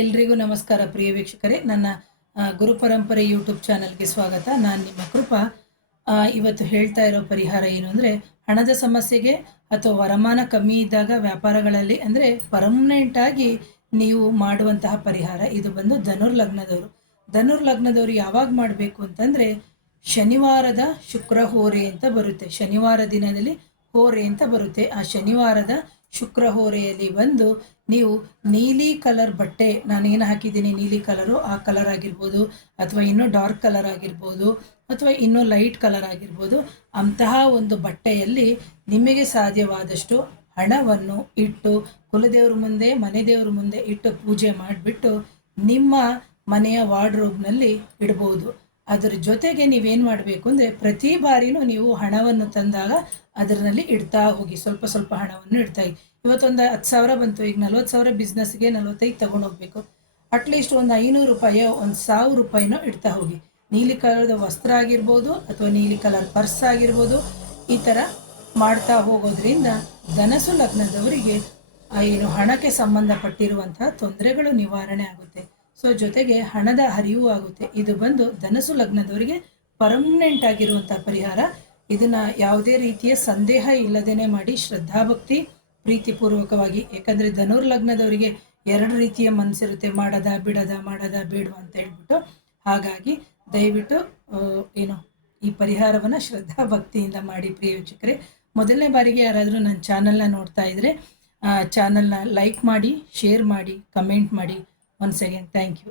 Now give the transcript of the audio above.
ಎಲ್ರಿಗೂ ನಮಸ್ಕಾರ ಪ್ರಿಯ ವೀಕ್ಷಕರೇ. ನನ್ನ ಗುರುಪರಂಪರೆ ಯೂಟ್ಯೂಬ್ ಚಾನಲ್ಗೆ ಸ್ವಾಗತ. ನಾನು ನಿಮ್ಮ ಕೃಪಾ. ಇವತ್ತು ಹೇಳ್ತಾ ಇರೋ ಪರಿಹಾರ ಏನು ಅಂದರೆ, ಹಣದ ಸಮಸ್ಯೆಗೆ ಅಥವಾ ವರಮಾನ ಕಮ್ಮಿ ಇದ್ದಾಗ ವ್ಯಾಪಾರಗಳಲ್ಲಿ ಅಂದರೆ ಪರ್ಮನೆಂಟಾಗಿ ನೀವು ಮಾಡುವಂತಹ ಪರಿಹಾರ ಇದು ಬಂದು ಧನುರ್ ಲಗ್ನದವರು ಯಾವಾಗ ಮಾಡಬೇಕು ಅಂತಂದರೆ, ಶನಿವಾರದ ಶುಕ್ರ ಹೋರೆ ಅಂತ ಬರುತ್ತೆ. ಶನಿವಾರ ದಿನದಲ್ಲಿ ಹೋರೆ ಅಂತ ಬರುತ್ತೆ. ಆ ಶನಿವಾರದ ಶುಕ್ರ ಹೋರೆಯಲ್ಲಿ ಬಂದು ನೀವು ನೀಲಿ ಕಲರ್ ಬಟ್ಟೆ, ನಾನೇನು ಹಾಕಿದ್ದೀನಿ ನೀಲಿ ಕಲರು, ಆ ಕಲರ್ ಆಗಿರ್ಬೋದು, ಅಥವಾ ಇನ್ನೂ ಡಾರ್ಕ್ ಕಲರ್ ಆಗಿರ್ಬೋದು, ಅಥವಾ ಇನ್ನೂ ಲೈಟ್ ಕಲರ್ ಆಗಿರ್ಬೋದು, ಅಂತಹ ಒಂದು ಬಟ್ಟೆಯಲ್ಲಿ ನಿಮಗೆ ಸಾಧ್ಯವಾದಷ್ಟು ಹಣವನ್ನು ಇಟ್ಟು ಕುಲದೇವ್ರ ಮುಂದೆ, ಮನೆ ದೇವ್ರ ಮುಂದೆ ಇಟ್ಟು ಪೂಜೆ ಮಾಡಿಬಿಟ್ಟು ನಿಮ್ಮ ಮನೆಯ ವಾರ್ಡ್ರೋಬ್ನಲ್ಲಿ ಇಡ್ಬೋದು. ಅದರ ಜೊತೆಗೆ ನೀವೇನು ಮಾಡಬೇಕು ಅಂದರೆ, ಪ್ರತಿ ಬಾರಿನೂ ನೀವು ಹಣವನ್ನು ತಂದಾಗ ಅದರಲ್ಲಿ ಇಡ್ತಾ ಹೋಗಿ, ಸ್ವಲ್ಪ ಸ್ವಲ್ಪ ಹಣವನ್ನು ಇಡ್ತಾ ಹೋಗಿ. ಇವತ್ತೊಂದು 10,000 ಬಂತು, ಈಗ 40,000 ಬಿಸ್ನೆಸ್ಗೆ 45 ತೊಗೊಂಡೋಗ್ಬೇಕು. ಅಟ್ಲೀಸ್ಟ್ ಒಂದು 500 ರೂಪಾಯೋ ಒಂದು 1,000 ರೂಪಾಯಿನೋ ಇಡ್ತಾ ಹೋಗಿ. ನೀಲಿ ಕಲರ್ದ ವಸ್ತ್ರ ಆಗಿರ್ಬೋದು, ಅಥವಾ ನೀಲಿ ಕಲರ್ ಪರ್ಸ್ ಆಗಿರ್ಬೋದು, ಈ ಥರ ಮಾಡ್ತಾ ಹೋಗೋದ್ರಿಂದ ಧನಸು ಲಗ್ನದವರಿಗೆ ಏನು ಹಣಕ್ಕೆ ಸಂಬಂಧಪಟ್ಟಿರುವಂತಹ ತೊಂದರೆಗಳು ನಿವಾರಣೆ ಆಗುತ್ತೆ. ಸೊ ಜೊತೆಗೆ ಹಣದ ಹರಿವು ಆಗುತ್ತೆ. ಇದು ಬಂದು ಧನಸು ಲಗ್ನದವರಿಗೆ ಪರ್ಮನೆಂಟ್ ಆಗಿರುವಂಥ ಪರಿಹಾರ. ಇದನ್ನು ಯಾವುದೇ ರೀತಿಯ ಸಂದೇಹ ಇಲ್ಲದೇನೆ ಮಾಡಿ, ಶ್ರದ್ಧಾಭಕ್ತಿ ಪ್ರೀತಿಪೂರ್ವಕವಾಗಿ. ಯಾಕಂದರೆ ಧನುರ್ ಲಗ್ನದವರಿಗೆ 2 ರೀತಿಯ ಮನಸ್ಸಿರುತ್ತೆ, ಮಾಡದ ಬೇಡವಾ ಅಂತ ಹೇಳ್ಬಿಟ್ಟು. ಹಾಗಾಗಿ ದಯವಿಟ್ಟು ಈ ಪರಿಹಾರವನ್ನು ಶ್ರದ್ಧಾಭಕ್ತಿಯಿಂದ ಮಾಡಿ ಪ್ರಿಯ ವೀಕ್ಷಕರೇ. ಮೊದಲನೇ ಬಾರಿಗೆ ಯಾರಾದರೂ ನನ್ನ ಚಾನಲ್ನ ನೋಡ್ತಾ ಇದ್ದರೆ ಚಾನಲ್ನ ಲೈಕ್ ಮಾಡಿ, ಶೇರ್ ಮಾಡಿ, ಕಮೆಂಟ್ ಮಾಡಿ. Once again thank you.